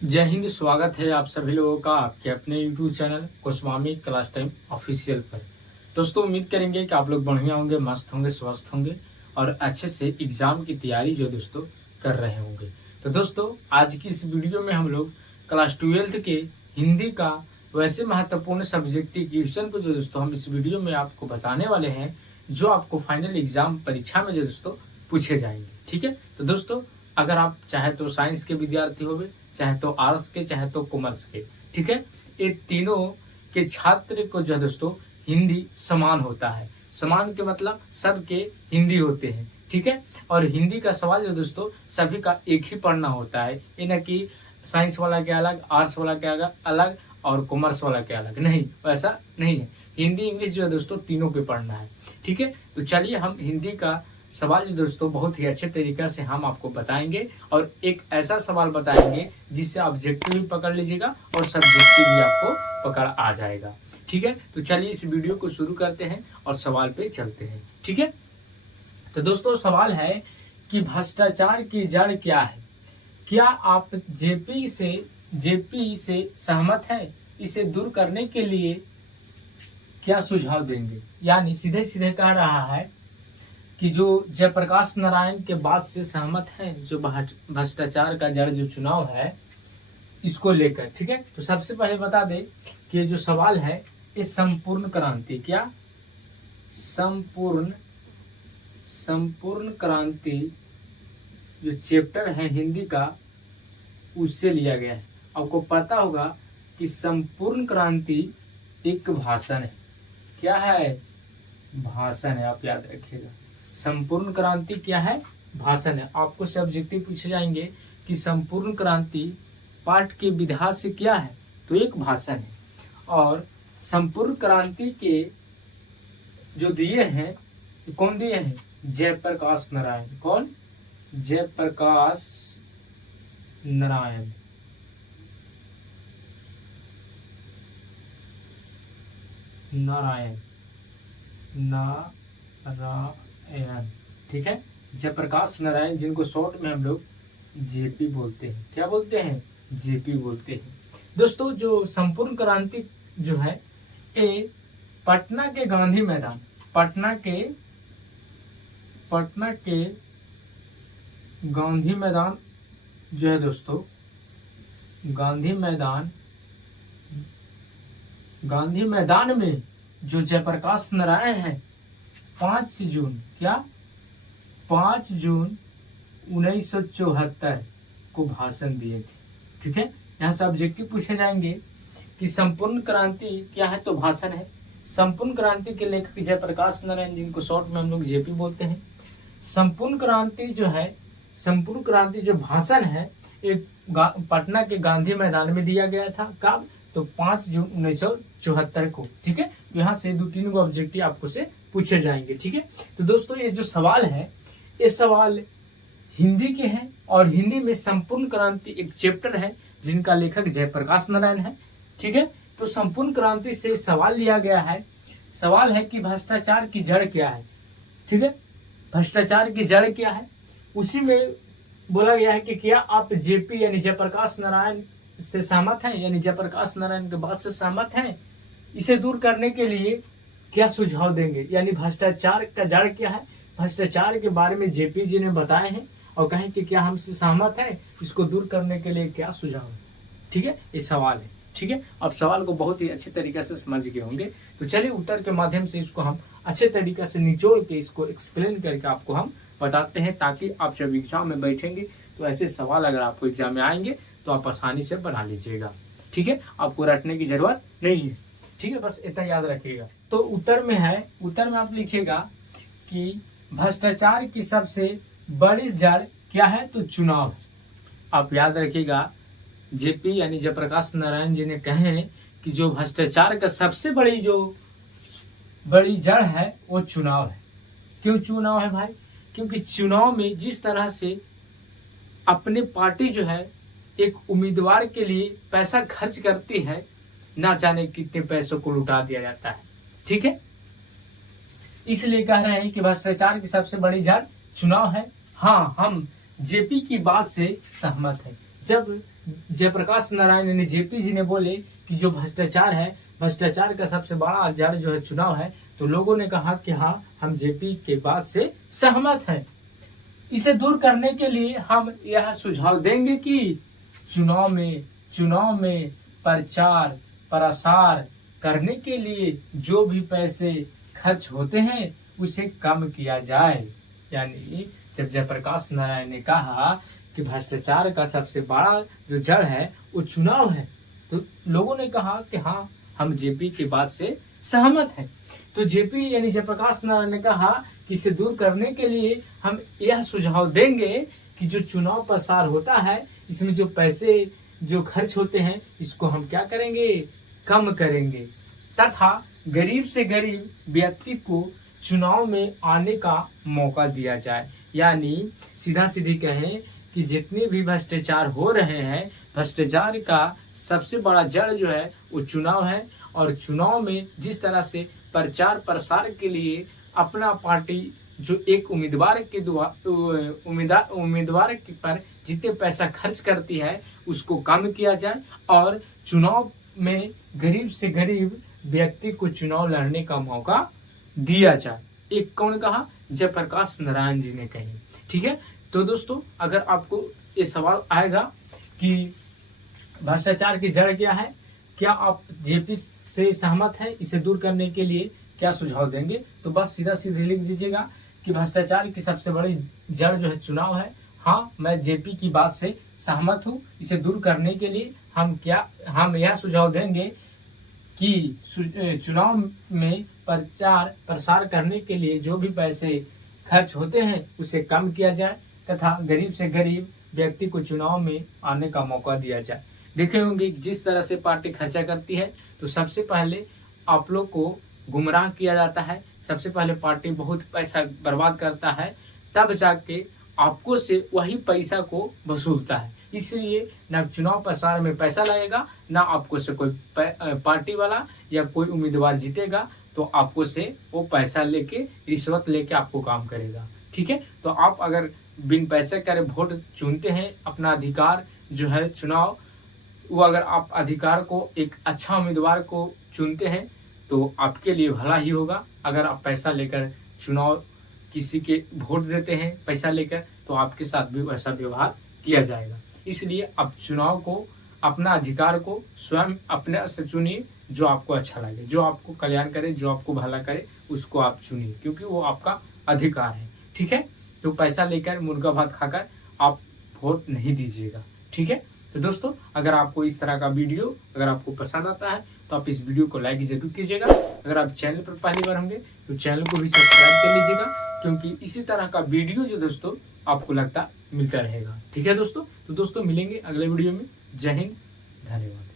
जय हिंद। स्वागत है आप सभी लोगों का आपके अपने YouTube channel Goswami class time official पर। दोस्तों उम्मीद करेंगे कि आप लोग बढ़िया होंगे, मस्त होंगे, स्वस्थ होंगे और अच्छे से एग्जाम की तैयारी जो दोस्तों कर रहे होंगे। तो दोस्तों आज की इस वीडियो में हम लोग क्लास 12th के हिंदी का वैसे महत्वपूर्ण सब्जेक्टिव क्वेश्चन को जो दोस्तों हम इस वीडियो में आपको बताने वाले हैं, जो आपको फाइनल एग्जाम परीक्षा में जो दोस्तों पूछे जाएंगे। ठीक है, तो दोस्तों अगर आप चाहे तो साइंस के विद्यार्थी हो, चाहे तो आर्ट्स के, चाहे तो कॉमर्स के, ठीक है, ये तीनों के छात्र को जो दोस्तों हिंदी समान होता है। समान के मतलब सबके हिंदी होते हैं, ठीक है। और हिंदी का सवाल जो दोस्तों सभी का एक ही पढ़ना होता है, ये न कि साइंस वाला के अलग, आर्ट्स वाला के अलग और कॉमर्स वाला के अलग, नहीं, वैसा नहीं है। हिंदी इंग्लिश जो है दोस्तों तीनों के पढ़ना है, ठीक है। तो चलिए हम हिंदी का सवाल जो दोस्तों बहुत ही अच्छे तरीके से हम आपको बताएंगे और एक ऐसा सवाल बताएंगे जिससे ऑब्जेक्टिव भी पकड़ लीजिएगा और सब्जेक्टिव भी आपको पकड़ आ जाएगा, ठीक है। तो चलिए इस वीडियो को शुरू करते हैं और सवाल पे चलते हैं, ठीक है। तो दोस्तों सवाल है कि भ्रष्टाचार की जड़ क्या है? क्या आप जेपी से सहमत हैं? इसे दूर करने के लिए क्या सुझाव देंगे? यानी सीधे सीधे कह रहा है कि जो जयप्रकाश नारायण के बात से सहमत हैं, जो भ्रष्टाचार का जड़ जो चुनाव है इसको लेकर, ठीक है। तो सबसे पहले बता दें कि जो सवाल है ये संपूर्ण क्रांति, क्या संपूर्ण क्रांति जो चैप्टर है हिंदी का उससे लिया गया है। आपको पता होगा कि संपूर्ण क्रांति एक भाषण है। क्या है? भाषण है, आप याद रखिएगा। संपूर्ण क्रांति क्या है? भाषण है। आपको सब्जेक्टिव पूछे जाएंगे कि संपूर्ण क्रांति पाठ के विधा से क्या है, तो एक भाषण है। और संपूर्ण क्रांति के जो दिए हैं, कौन दिए हैं? जयप्रकाश नारायण। कौन? जयप्रकाश नारायण। ठीक है, जयप्रकाश नारायण, जिनको शॉर्ट में हम लोग जेपी बोलते हैं। क्या बोलते हैं? जेपी बोलते हैं। दोस्तों जो संपूर्ण क्रांति जो है ये पटना के गांधी मैदान, पटना के गांधी मैदान जो है दोस्तों, गांधी मैदान में जो जयप्रकाश नारायण है 5 जून, क्या 5 जून 1974 को भाषण दिए थे, ठीक है। यहाँ से ऑब्जेक्टिव पूछे जाएंगे कि संपूर्ण क्रांति क्या है, तो भाषण है। संपूर्ण क्रांति के लेखक जयप्रकाश नारायण, जिनको शॉर्ट में हम लोग जेपी बोलते हैं। संपूर्ण क्रांति जो है, संपूर्ण क्रांति जो भाषण है एक पटना के गांधी मैदान में दिया गया था। कब? तो 5 जून 1974 को, ठीक है। यहाँ से 2-3 को ऑब्जेक्टिव आपको से पूछे जाएंगे, ठीक है। तो दोस्तों ये जो सवाल है ये सवाल हिंदी के हैं और हिंदी में संपूर्ण क्रांति एक चैप्टर है जिनका लेखक जयप्रकाश नारायण है, ठीक है। तो संपूर्ण क्रांति से सवाल लिया गया है। सवाल है कि भ्रष्टाचार की जड़ क्या है, ठीक है। भ्रष्टाचार की जड़ क्या है, उसी में बोला गया है कि क्या आप जेपी यानी जयप्रकाश नारायण से सहमत हैं, यानी जयप्रकाश नारायण के बात से सहमत हैं? इसे दूर करने के लिए क्या सुझाव देंगे? यानी भ्रष्टाचार का जड़ क्या है, भ्रष्टाचार के बारे में जेपी जी ने बताए हैं और कहें कि क्या हमसे सहमत हैं, इसको दूर करने के लिए क्या सुझाव है, ठीक है। ये सवाल है, ठीक है। अब सवाल को बहुत ही अच्छे तरीके से समझ गए होंगे। तो चलिए उत्तर के माध्यम से इसको हम अच्छे तरीके से निचोड़ के इसको एक्सप्लेन करके आपको हम बताते हैं, ताकि आप जब एग्जाम में बैठेंगे तो ऐसे सवाल अगर आपको एग्जाम में आएंगे तो आप आसानी से बना लीजिएगा, ठीक है। आपको रटने की जरूरत नहीं है, ठीक है, बस इतना याद रखिएगा। तो उत्तर में है, उत्तर में आप लिखिएगा कि भ्रष्टाचार की सबसे बड़ी जड़ क्या है, तो चुनाव। आप याद रखिएगा जेपी यानी जयप्रकाश नारायण जी ने कहे कि जो भ्रष्टाचार का सबसे बड़ी जड़ है वो चुनाव है। क्यों चुनाव है भाई? क्योंकि चुनाव में जिस तरह से अपनी पार्टी जो है एक उम्मीदवार के लिए पैसा खर्च करती है, ना जाने कितने पैसों को लुटा दिया जाता है, ठीक है। इसलिए कह रहे हैं कि भ्रष्टाचार की सबसे बड़ी जड़ चुनाव है। हाँ, हम जेपी की बात से सहमत हैं। जब जयप्रकाश नारायण यानी जेपी जी ने बोले कि जो भ्रष्टाचार है, भ्रष्टाचार का सबसे बड़ा जड़ जो है चुनाव है, तो लोगों ने कहा कि हाँ, हम जेपी के बात से सहमत हैं। इसे दूर करने के लिए हम यह सुझाव देंगे कि चुनाव में प्रचार प्रसार करने के लिए जो भी पैसे खर्च होते हैं उसे कम किया जाए। यानी जब जयप्रकाश नारायण ने कहा कि भ्रष्टाचार का सबसे बड़ा जो जड़ है वो चुनाव है, तो लोगों ने कहा कि हाँ, हम जेपी की बात से सहमत हैं। तो जेपी यानी जयप्रकाश नारायण ने कहा कि इसे दूर करने के लिए हम यह सुझाव देंगे कि जो चुनाव प्रसार होता है, इसमें जो पैसे जो खर्च होते हैं, इसको हम क्या करेंगे, कम करेंगे, तथा गरीब से गरीब व्यक्ति को चुनाव में आने का मौका दिया जाए। यानी सीधा सीधी कहें कि जितने भी भ्रष्टाचार हो रहे हैं, भ्रष्टाचार का सबसे बड़ा जड़ जो है वो चुनाव है। और चुनाव में जिस तरह से प्रचार प्रसार के लिए अपना पार्टी जो एक उम्मीदवार पर जितने पैसा खर्च करती है उसको कम किया जाए, और चुनाव में गरीब से गरीब व्यक्ति को चुनाव लड़ने का मौका दिया जाए। एक कौन कहा, जयप्रकाश नारायण जी ने कही। ठीक है, तो दोस्तों अगर आपको ये सवाल आएगा कि भ्रष्टाचार की जड़ क्या है, क्या आप जेपी से सहमत हैं, इसे दूर करने के लिए क्या सुझाव देंगे, तो बस सीधा सीधे लिख दीजिएगा कि भ्रष्टाचार की सबसे बड़ी जड़ जो है चुनाव है। हाँ, मैं जेपी की बात से सहमत हूँ। इसे दूर करने के लिए हम यह सुझाव देंगे कि चुनाव में प्रचार प्रसार करने के लिए जो भी पैसे खर्च होते हैं उसे कम किया जाए, तथा गरीब से गरीब व्यक्ति को चुनाव में आने का मौका दिया जाए। देखे होंगे जिस तरह से पार्टी खर्चा करती है, तो सबसे पहले आप लोग को गुमराह किया जाता है। सबसे पहले पार्टी बहुत पैसा बर्बाद करता है, तब जाके आपको से वही पैसा को वसूलता है। इसलिए ना चुनाव प्रसार में पैसा लगेगा, ना आपको से कोई पार्टी वाला या कोई उम्मीदवार जीतेगा तो आपको से वो पैसा लेके, रिश्वत लेके आपको काम करेगा। ठीक है, तो आप अगर बिन पैसे करे वोट चुनते हैं, अपना अधिकार जो है चुनाव, वो अगर आप अधिकार को एक अच्छा उम्मीदवार को चुनते हैं तो आपके लिए भला ही होगा। अगर आप पैसा लेकर चुनाव किसी के वोट देते हैं पैसा लेकर, तो आपके साथ भी वैसा व्यवहार किया जाएगा। इसलिए आप चुनाव को, अपना अधिकार को स्वयं अपने से चुनिए, जो आपको अच्छा लगे, जो आपको कल्याण करे, जो आपको भला करे, उसको आप चुनिए, क्योंकि वो आपका अधिकार है। ठीक है, तो पैसा लेकर मुर्गा भात खाकर आप वोट नहीं दीजिएगा। ठीक है, तो दोस्तों अगर आपको इस तरह का वीडियो अगर आपको पसंद आता है तो आप इस वीडियो को लाइक जरूर कीजिएगा। अगर आप चैनल पर पहली बार होंगे तो चैनल को भी सब्सक्राइब कर लीजिएगा, क्योंकि इसी तरह का वीडियो जो दोस्तों आपको लगता मिलता रहेगा। ठीक है दोस्तों, तो दोस्तों मिलेंगे अगले वीडियो में। जय हिंद, धन्यवाद।